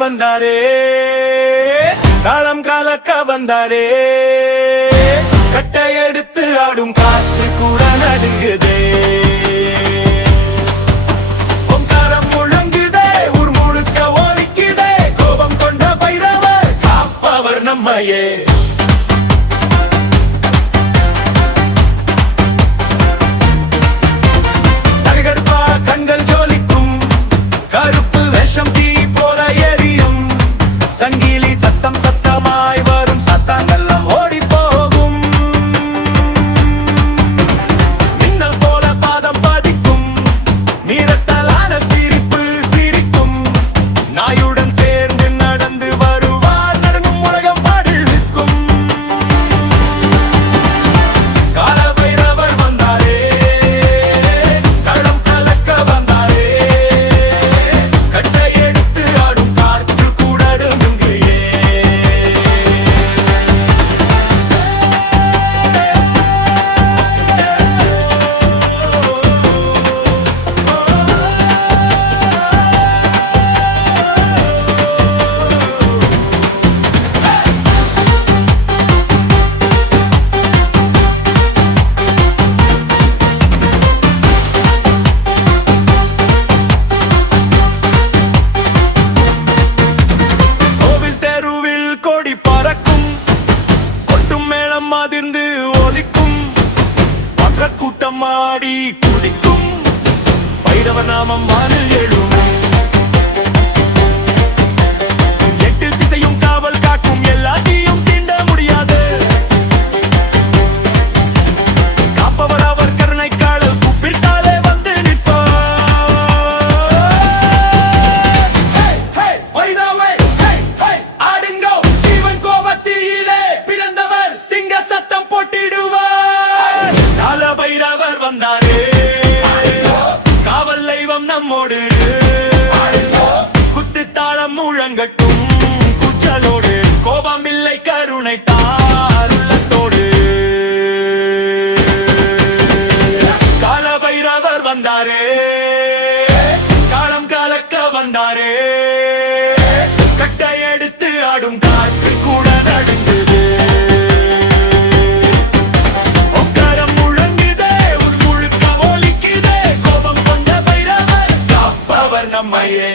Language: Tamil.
வந்தாரே, தாளம் கலக்க வந்தாரே, கட்டை எடுத்து ஆடும் காற்று கூட நடுங்குதே, ஓங்காரம் முழங்குதே, ஊர் முழுக்க ஒலிக்குதே, கோபம் கொண்ட பைரவர் காப்பவர் நம்மையே. சங்கிலி சத்தம் சத்தமாய் வரும் சத்தங்கள்லாம் ஓடி போகும், மின்னல் போல பாதம் பதிக்கும், நீரத்தலான சிரிப்பு சிரிக்கும், நாயுடன் சேர்ந்து நடந்து வருவார் நடுங்கும் உலகம் பாடிருக்கும். கால பைரவர் வந்தாரே, களம் கலக்க வந்தாரே, கட்டை எடுத்து ஆடும் காற்று கூட அதிர்ந்து ஒலிக்கும், மக்கள் கூட்டம் ஆடி குதிக்கும், பைரவ நாமம் வானில் எழும், எட்டு திசையும் காவல் காக்கும், எல்லாத்தையும் தீண்ட முடியாது, காப்பவர் அவர் கருணை காவல் கூப்பிட்டாலே வந்து நிற்பார். ஆடுங்கோ சீவன் கோபத்திலே பிறந்தவர், சிங்க சத்தம் போட்டிடுவார். கால பைரவர் வந்தாரே, காவல் தெய்வம் நம்மோடு, குத்து தாளம் முழங்கட்டும் கூச்சலோடு, கோபம் இல்லை கருணை தார் உள்ளத்தோடு. கால பைரவர் வந்தாரே, காலம் கலக்க வந்தாரே, கட்டை எடுத்து ஆடும் காற்று கூட நடுங்குது, ஓங்காரம் முழங்குதே, ஊர் முழுக்க ஒலிக்குதே, கோபம் கொண்ட பைரவர் காப்பவர் நம்மையே.